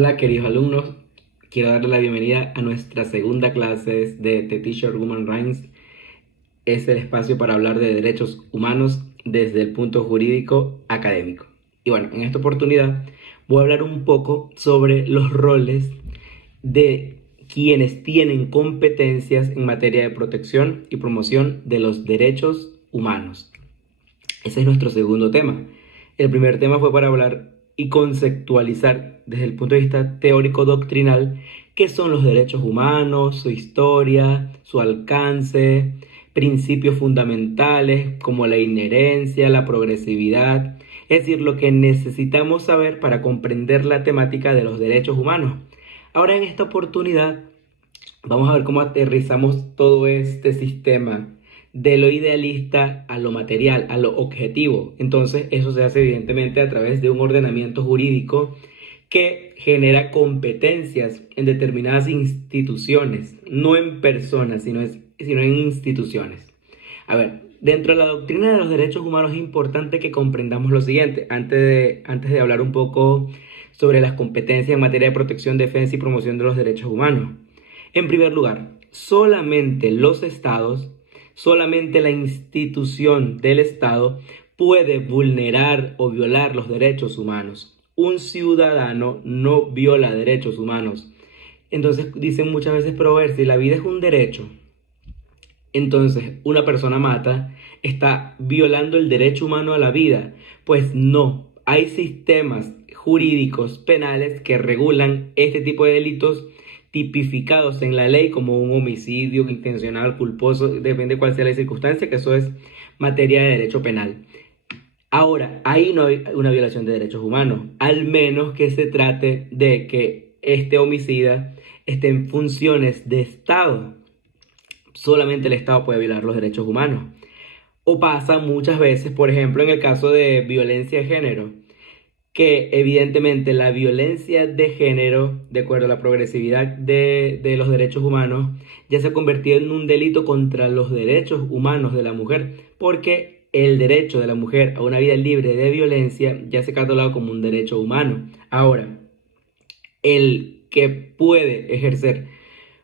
Hola queridos alumnos, quiero darles la bienvenida a nuestra segunda clase de The Teacher Human Rights. Es el espacio para hablar de derechos humanos desde el punto jurídico académico. Y bueno, en esta oportunidad voy a hablar un poco sobre los roles de quienes tienen competencias en materia de protección y promoción de los derechos humanos. Ese es nuestro segundo tema. El primer tema fue para hablar y conceptualizar desde el punto de vista teórico doctrinal qué son los derechos humanos, su historia, su alcance, principios fundamentales como la inherencia, la progresividad, es decir, lo que necesitamos saber para comprender la temática de los derechos humanos. Ahora en esta oportunidad vamos a ver cómo aterrizamos todo este sistema de lo idealista a lo material, a lo objetivo. Entonces, eso se hace evidentemente a través de un ordenamiento jurídico que genera competencias en determinadas instituciones, no en personas, sino en instituciones. A ver, dentro de la doctrina de los derechos humanos es importante que comprendamos lo siguiente, antes de hablar un poco sobre las competencias en materia de protección, defensa y promoción de los derechos humanos. En primer lugar, solamente los estados, solamente la institución del estado puede vulnerar o violar los derechos humanos. Un ciudadano no viola derechos humanos. Entonces dicen muchas veces, pero a ver, si la vida es un derecho, entonces una persona mata, está violando el derecho humano a la vida. Pues no, hay sistemas jurídicos penales que regulan este tipo de delitos tipificados en la ley como un homicidio intencional, culposo, depende de cuál sea la circunstancia, que eso es materia de derecho penal. Ahora, ahí no hay una violación de derechos humanos, al menos que se trate de que este homicida esté en funciones de Estado. Solamente el Estado puede violar los derechos humanos. O pasa muchas veces, por ejemplo, en el caso de violencia de género, que evidentemente la violencia de género, de acuerdo a la progresividad de los derechos humanos, ya se ha convertido en un delito contra los derechos humanos de la mujer, porque el derecho de la mujer a una vida libre de violencia ya se ha catalogado como un derecho humano. Ahora, el que puede ejercer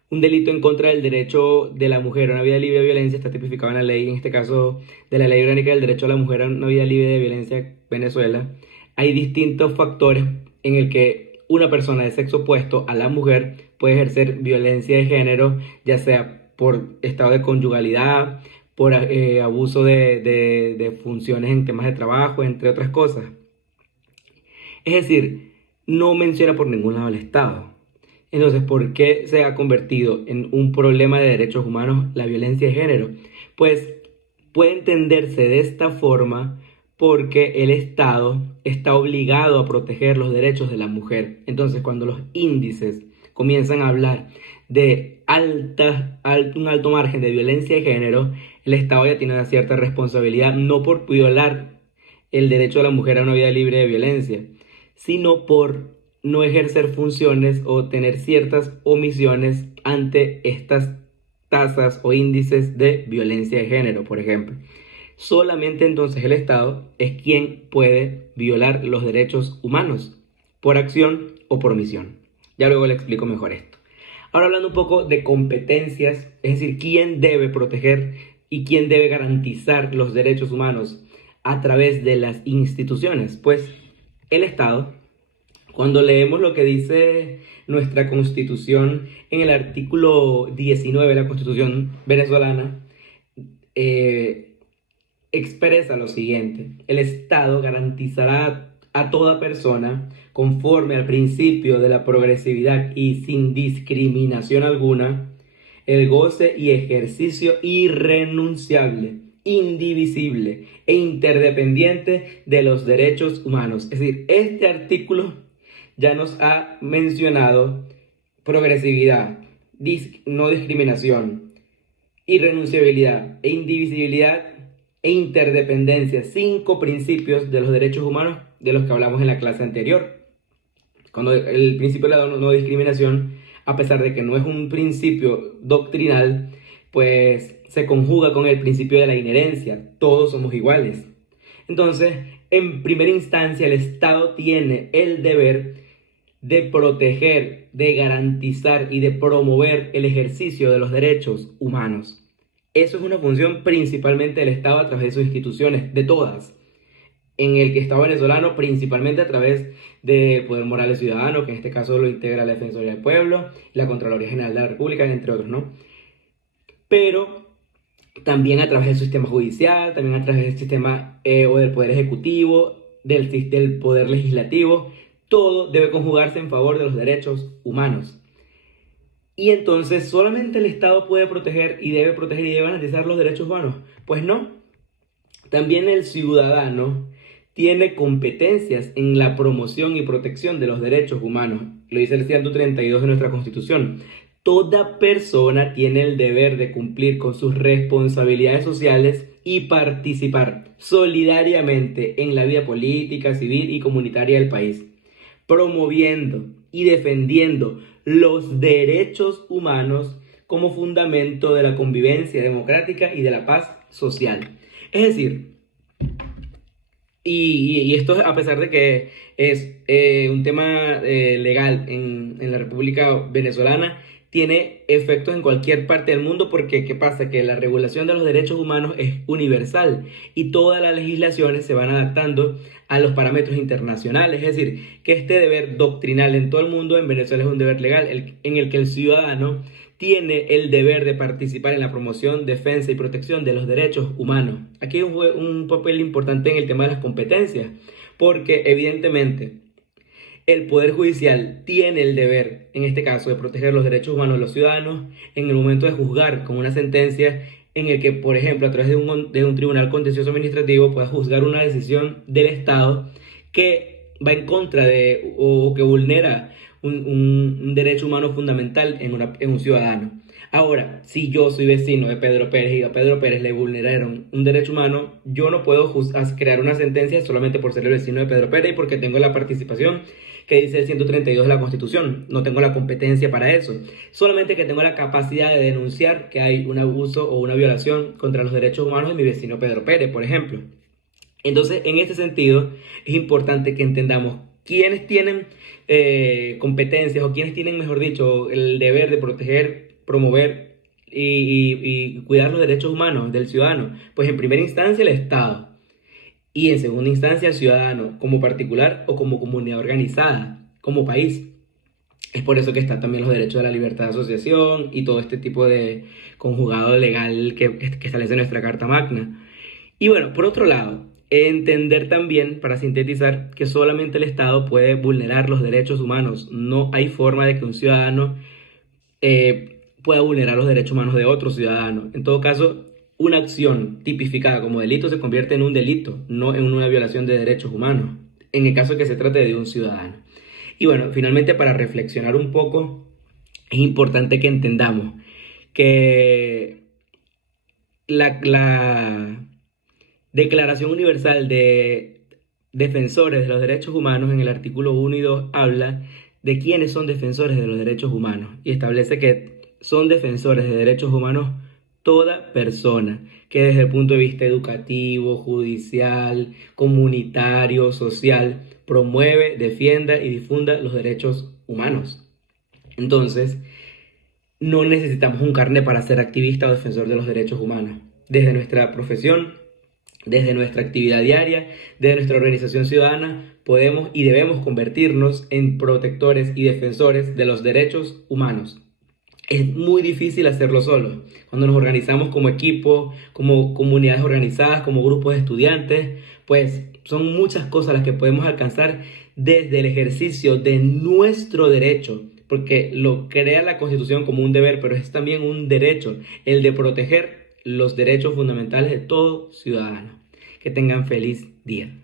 un delito en contra del derecho de la mujer a una vida libre de violencia está tipificado en la ley, en este caso de la Ley Orgánica del Derecho a la Mujer a una vida libre de violencia, Venezuela. Hay distintos factores en el que una persona de sexo opuesto a la mujer puede ejercer violencia de género, ya sea por estado de conyugalidad, por abuso de funciones en temas de trabajo, entre otras cosas. Es decir, no menciona por ningún lado al Estado. Entonces, ¿por qué se ha convertido en un problema de derechos humanos la violencia de género? Pues puede entenderse de esta forma porque el Estado está obligado a proteger los derechos de la mujer. Entonces, cuando los índices comienzan a hablar de un alto margen de violencia de género, el Estado ya tiene una cierta responsabilidad, no por violar el derecho de la mujer a una vida libre de violencia, sino por no ejercer funciones o tener ciertas omisiones ante estas tasas o índices de violencia de género, por ejemplo. Solamente entonces el Estado es quien puede violar los derechos humanos, por acción o por omisión. Ya luego le explico mejor esto. Ahora hablando un poco de competencias, es decir, quién debe proteger y quién debe garantizar los derechos humanos a través de las instituciones. Pues el Estado, cuando leemos lo que dice nuestra Constitución en el artículo 19 de la Constitución venezolana, eh, expresa lo siguiente: el Estado garantizará a toda persona, conforme al principio de la progresividad y sin discriminación alguna, el goce y ejercicio irrenunciable, indivisible e interdependiente de los derechos humanos. Es decir, este artículo ya nos ha mencionado progresividad, no discriminación, irrenunciabilidad e indivisibilidad e interdependencia, 5 principios de los derechos humanos de los que hablamos en la clase anterior. Cuando el principio de la no discriminación, a pesar de que no es un principio doctrinal, pues se conjuga con el principio de la inherencia, todos somos iguales. Entonces, en primera instancia, el Estado tiene el deber de proteger, de garantizar y de promover el ejercicio de los derechos humanos. Eso es una función principalmente del Estado a través de sus instituciones, de todas. En el Estado venezolano, principalmente a través del Poder Moral Ciudadano, que en este caso lo integra la Defensoría del Pueblo, la Contraloría General de la República, entre otros, ¿no? Pero también a través del sistema judicial, también a través del sistema o del Poder Ejecutivo, del Poder Legislativo. Todo debe conjugarse en favor de los derechos humanos. Y entonces, ¿solamente el Estado puede proteger y debe garantizar los derechos humanos? Pues no. También el ciudadano tiene competencias en la promoción y protección de los derechos humanos. Lo dice el 132 de nuestra Constitución. Toda persona tiene el deber de cumplir con sus responsabilidades sociales y participar solidariamente en la vida política, civil y comunitaria del país, promoviendo y defendiendo los derechos humanos como fundamento de la convivencia democrática y de la paz social. Es decir, y esto a pesar de que es un tema legal en la República Venezolana, tiene efectos en cualquier parte del mundo porque, ¿qué pasa? Que la regulación de los derechos humanos es universal y todas las legislaciones se van adaptando a los parámetros internacionales. Es decir, que este deber doctrinal en todo el mundo, en Venezuela es un deber legal en el que el ciudadano tiene el deber de participar en la promoción, defensa y protección de los derechos humanos. Aquí hay un papel importante en el tema de las competencias, porque evidentemente el Poder Judicial tiene el deber, en este caso, de proteger los derechos humanos de los ciudadanos en el momento de juzgar con una sentencia en el que, por ejemplo, a través de un tribunal contencioso administrativo pueda juzgar una decisión del Estado que va en contra de o que vulnera un derecho humano fundamental en un ciudadano. Ahora, si yo soy vecino de Pedro Pérez y a Pedro Pérez le vulneraron un derecho humano, yo no puedo crear una sentencia solamente por ser el vecino de Pedro Pérez y porque tengo la participación que dice el 132 de la Constitución. No tengo la competencia para eso. Solamente que tengo la capacidad de denunciar que hay un abuso o una violación contra los derechos humanos de mi vecino Pedro Pérez, por ejemplo. Entonces, en este sentido, es importante que entendamos quiénes tienen competencias o quiénes tienen, mejor dicho, el deber de proteger, promover y cuidar los derechos humanos del ciudadano. Pues en primera instancia el Estado y en segunda instancia el ciudadano como particular o como comunidad organizada, como país. Es por eso que están también los derechos de la libertad de asociación y todo este tipo de conjugado legal que establece nuestra Carta Magna. Y bueno, por otro lado, entender también, para sintetizar, que solamente el Estado puede vulnerar los derechos humanos. No hay forma de que un ciudadano pueda vulnerar los derechos humanos de otro ciudadano. En todo caso, una acción tipificada como delito se convierte en un delito, no en una violación de derechos humanos, en el caso que se trate de un ciudadano. Y bueno, finalmente, para reflexionar un poco, es importante que entendamos que la Declaración Universal de Defensores de los Derechos Humanos en el artículo 1 y 2 habla de quiénes son defensores de los derechos humanos y establece que son defensores de derechos humanos toda persona que desde el punto de vista educativo, judicial, comunitario, social, promueve, defienda y difunda los derechos humanos. Entonces, no necesitamos un carnet para ser activista o defensor de los derechos humanos. Desde nuestra profesión, desde nuestra actividad diaria, desde nuestra organización ciudadana, podemos y debemos convertirnos en protectores y defensores de los derechos humanos. Es muy difícil hacerlo solo. Cuando nos organizamos como equipo, como comunidades organizadas, como grupos de estudiantes, pues son muchas cosas las que podemos alcanzar desde el ejercicio de nuestro derecho, porque lo crea la Constitución como un deber, pero es también un derecho, el de proteger los derechos fundamentales de todo ciudadano. Que tengan feliz día.